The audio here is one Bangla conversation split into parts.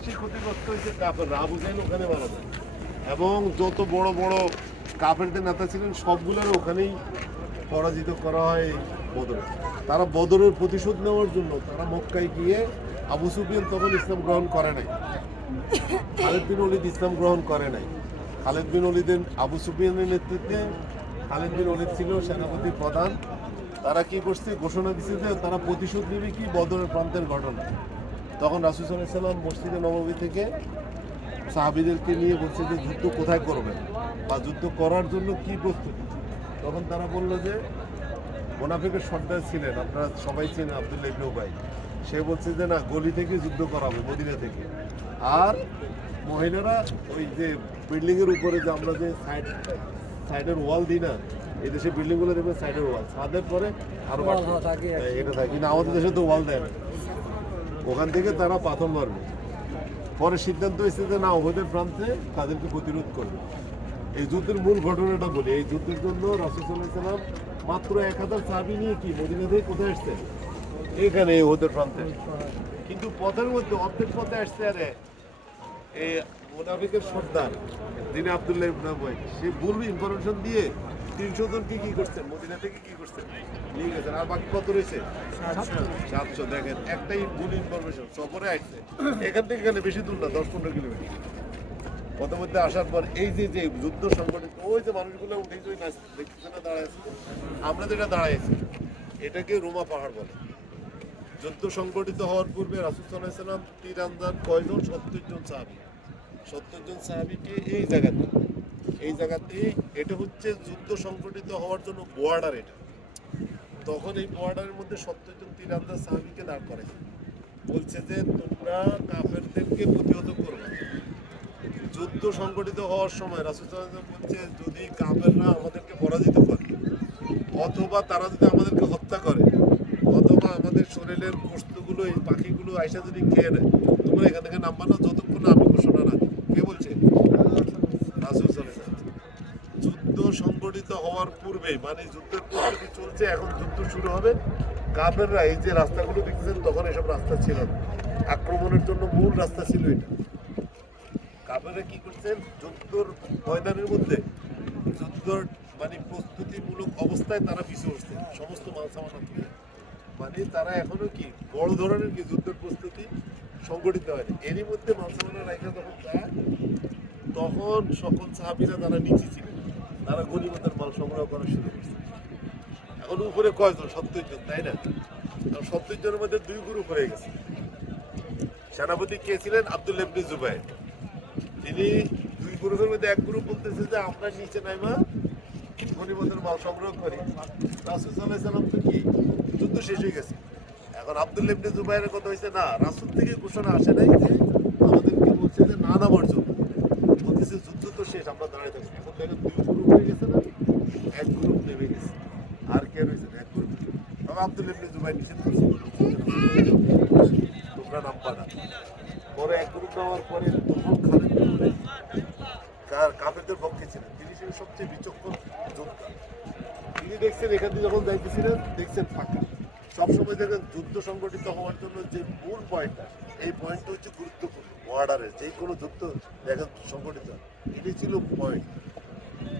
বেশি ক্ষতিগ্রস্ত হয়েছে কাপের আবু জাহেল ওখানে মারা যায়। এবং যত বড় বড় কাপেরদের নেতা ছিলেন সবগুলোর ওখানেই পরাজিত করা হয় বদরে। তারা বদরের প্রতিশোধ নেওয়ার জন্য তারা মক্কায় গিয়ে আবু সুফিয়ান তখন ইসলাম গ্রহণ করে নাই। খালেদ বিন ওলিদ ইসলাম গ্রহণ করে নাই। খালেদ বিন ওলিদের, আবু সুফিয়ানের নেতৃত্বে খালেদ বিন ওলিদ ছিল সেনাপতি প্রধান। তারা কি করছে? ঘোষণা দিচ্ছে যে তারা প্রতিশোধ নেবে কি বদরের প্রান্তের ঘটনা। তখন রাসুল সাল্লাম মসজিদে নবমী থেকে সাহাবিদেরকে নিয়ে বলছে যে যুদ্ধ কোথায় করবেন? বা যুদ্ধ করার জন্য কি প্রস্তুতি? তখন তারা বলল যে মোনাফিকের সর্দার ছিলেন আপনারা সবাই চেনেন আবদুল্লাহ ইবনে উবাই। সে বলছে যে না গলি থেকে যুদ্ধ করাবে মদিনা থেকে। আর মহিলারা ওই যে বিল্ডিংয়ের উপরে যে আমরা যে সাইড সাইডের ওয়াল দিই না এই দেশে বিল্ডিংগুলো দেখবেন সাইডের ওয়াল। ছাদের পরে আরও থাকে। হ্যাঁ, এটা থাকে। কিন্তু আমাদের দেশে তো ওয়াল দেয় না। ওখান থেকে তারা পাথর মারবে। পরে সিদ্ধান্ত হয়েছে যে না ওদের প্রান্তে তাদেরকে প্রতিরোধ করবে। এই যুদ্ধের মূল ঘটনাটা বলি। এই যুদ্ধের জন্য রাসুসাল্লাম মাত্র এক হাজার চাবি নিয়ে কি, মদিনা থেকে কোথায় আসছে এখানে ওদের প্রান্তে। কিন্তু পথের মধ্যে অর্ধেক পথে আসছে আরে, এই মোনাফিকের সর্দার, যিনি আবদুল্লাহ সে ভুল ইনফরমেশন দিয়ে তিনশো জনকে কি করছেন? মদিনা থেকে কি করছেন? নিয়ে গেছেন। আর বাকি কত রয়েছে? সাতশো। দেখেন একটাই ভুল ইনফরমেশন সফরে আসছে এখান থেকে এখানে বেশি দূর না দশ পনেরো কিলোমিটার। মধ্যে আসার পর এই যে যে যুদ্ধ সংগঠিত ওই যে মানুষগুলো উঠে যে দেখতেছে না আছে? আমরা যেটা দাঁড়ায় আছি এটাকে রোমা পাহাড় বলে। যুদ্ধ সংগঠিত হওয়ার পূর্বে রাসুল সাল্লাম তীর আন্দান কয়জন? সত্তর জন সাহাবি। সত্তর জন সাহাবিকে এই জায়গাতে এই জায়গাতে এটা হচ্ছে যুদ্ধ সংগঠিত হওয়ার জন্য বর্ডার এটা। তখন এই বর্ডারের মধ্যে সত্তর জন তীর আন্দাজ সাহাবিকে দাঁড় করেছে বলছে যে, তোমরা কাফেরদেরকে প্রতিহত করবে যুদ্ধ সংগঠিত হওয়ার সময় রাসুল বলছে, যদি কাফেররা আমাদেরকে পরাজিত করে, অথবা তারা যদি আমাদেরকে হত্যা করে, অথবা আমাদের শরীরের বস্তুগুলো, এই পাখিগুলো আইসা যদি খেয়ে নেয়, তোমরা এখান থেকে নামবা না যতক্ষণ আমি ঘোষণা না কে বলছে রাসূল সাল্লাল্লাহু আলাইহি ওয়াসাল্লাম। যুদ্ধ সংগঠিত হওয়ার পূর্বে মানে যুদ্ধের প্রস্তুতি চলছে, এখন যুদ্ধ শুরু হবে। কাফেররা এই যে রাস্তাগুলো দেখতেছেন, তখন এসব রাস্তা ছিল না। আক্রমণের জন্য মূল রাস্তা ছিল এটা। কাফেররা কি করছেন? যুদ্ধর ময়দানের মধ্যে যুদ্ধর মানে প্রস্তুতিমূলক অবস্থায় তারা পিছু উঠছে সমস্ত মাল সামানা মানে তারা এখনও কি বড় ধরনের কি যুদ্ধের প্রস্তুতি সংগঠিত হয়নি এরই মধ্যে মাল সামানা রাইখা যখন যায়, তখন সকল সাহাবিরা তারা নিচে ছিলেন। তারা গরিবতার মাল সংগ্রহ করা শুরু করছে। এখন উপরে কয়জন? সত্তর জন, তাই না? সত্তর জনের মধ্যে দুই গ্রুপ হয়ে গেছে। সেনাপতি কে ছিলেন? আব্দুল ইবনে জুবাইর তিনি দুই গ্রুপের মধ্যে এক গ্রুপ বলতেছে যে, আমরা নিচে নাইমা গরিবদের মাল সংগ্রহ করি। রাসুল সাল্লাহ সাল্লাম তো কি? যুদ্ধ শেষ হয়ে গেছে। এখন আব্দুল ইবনে জুবাইরের কথা হয়েছে না, রাসুল থেকে ঘোষণা আসে নাই যে, আমাদেরকে বলছে যে, না নামার জন্য। বলতেছে, যুদ্ধ তো শেষ, আমরা দাঁড়িয়ে থাকব এখন হয়ে গেছে না? এক গ্রুপ নেমে গেছে। আর কে রয়েছে? এক গ্রুপ তবে আব্দুল ইবনে জুবাইর নিষেধ করছে। তোমরা নামবা না। পরে এক গ্রুপ নেওয়ার পরে তখন খালেদ কার? কাফেরদের পক্ষে ছিলেন। তিনি ছিলেন সবচেয়ে বিচক্ষণ যোদ্ধা। তিনি দেখছেন এখান থেকে যখন যাইতেছিলেন দেখছেন ফাঁকা। সবসময় দেখেন যুদ্ধ সংগঠিত হওয়ার জন্য যে মূল পয়েন্টটা এই পয়েন্টটা হচ্ছে গুরুত্বপূর্ণ। বর্ডারের যে কোনো যুদ্ধ দেখেন সংগঠিত। এটি ছিল পয়েন্ট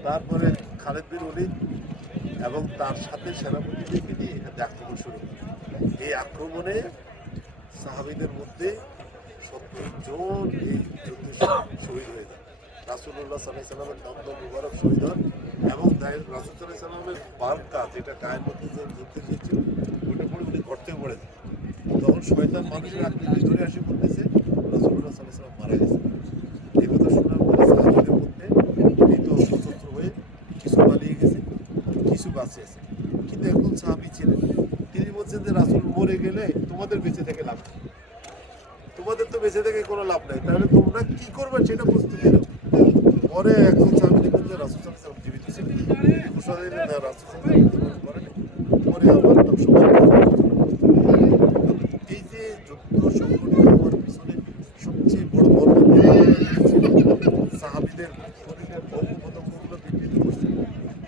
তারপরে খালেদ বিন ওলীদ এবং তার সাথে সেনাপতিদেরকে নিয়ে এখানে আক্রমণ শুরু এই আক্রমণে সাহাবিদের মধ্যে সত্তর জন এই যুদ্ধে শহীদ হয়ে যায়। রাসুল্লাহ সাল্লাহ সাল্লামের নন্দ মুবারক শহীদ হন এবং রাসুল সাল্লাহ সাল্লামের বার্তা যেটা গায়ের মধ্যে যুদ্ধে গিয়েছিল, ওটা পরে উনি থেকে পড়ে যায়। তখন শয়তান মানুষের আকৃতি ধরে আসি বলতেছে রাসুল্লাহ সাল্লাহ সাল্লাম মারা গেছে এই কথা শোনার পরে সাহাবিদের মধ্যে মৃত সশস্ত্র হয়ে কিছু পালিয়ে গেছে কিছু বাঁচে আছে কিন্তু একজন সাহাবি ছিলেন তিনি যে রাসুল মরে গেলে তোমাদের বেঁচে থেকে লাভ। তোমাদের তো বেঁচে থেকে কোনো লাভ নাই। তাহলে তোমরা কি করবে সেটা প্রস্তুতি নাও। পরে একজন সাহাবি দেখবেন যে রাসুল সাহেব জীবিত ছিলেন। রাসুল সাল্লাল্লাহু আলাইহি ওয়াসাল্লাম করেনি পরে আবার তার সময় এই যে যুদ্ধ সংগঠিত হওয়ার পিছনে সবচেয়ে বড় বড় সাহাবিদের শরীরের অঙ্গ প্রত্যঙ্গগুলো বিকৃত করছে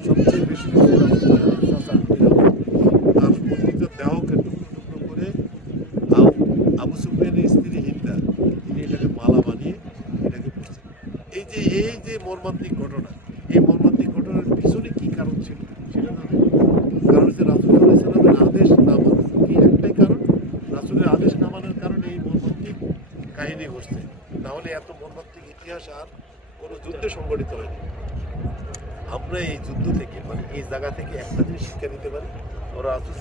সবচেয়ে বেশি করে রাসূলুল্লাহ সাল্লাল্লাহু আলাইহি ওয়াসাল্লাম তার প্রতিটা দেহকে টুকরো টুকরো করে আব- আবু সুফিয়ানের স্ত্রী হিন্দা তিনি এটাকে মালা যে এই যে মর্মান্তিক ঘটনা। এই মর্মান্তিক ঘটনার পিছনে কি কারণ ছিল সেটা না। কারণ হচ্ছে রাসুল ইসলামের আদেশ না কি একটাই কারণ? রাসুলের আদেশ না মানার কারণে এই মর্মান্তিক কাহিনী ঘটছে। না হলে এত মর্মান্তিক ইতিহাস আর কোনো যুদ্ধে সংগঠিত হয়নি। আমরা এই যুদ্ধ থেকে মানে এই জায়গা থেকে একটা জিনিস শিক্ষা নিতে পারি। ওরা রাসুল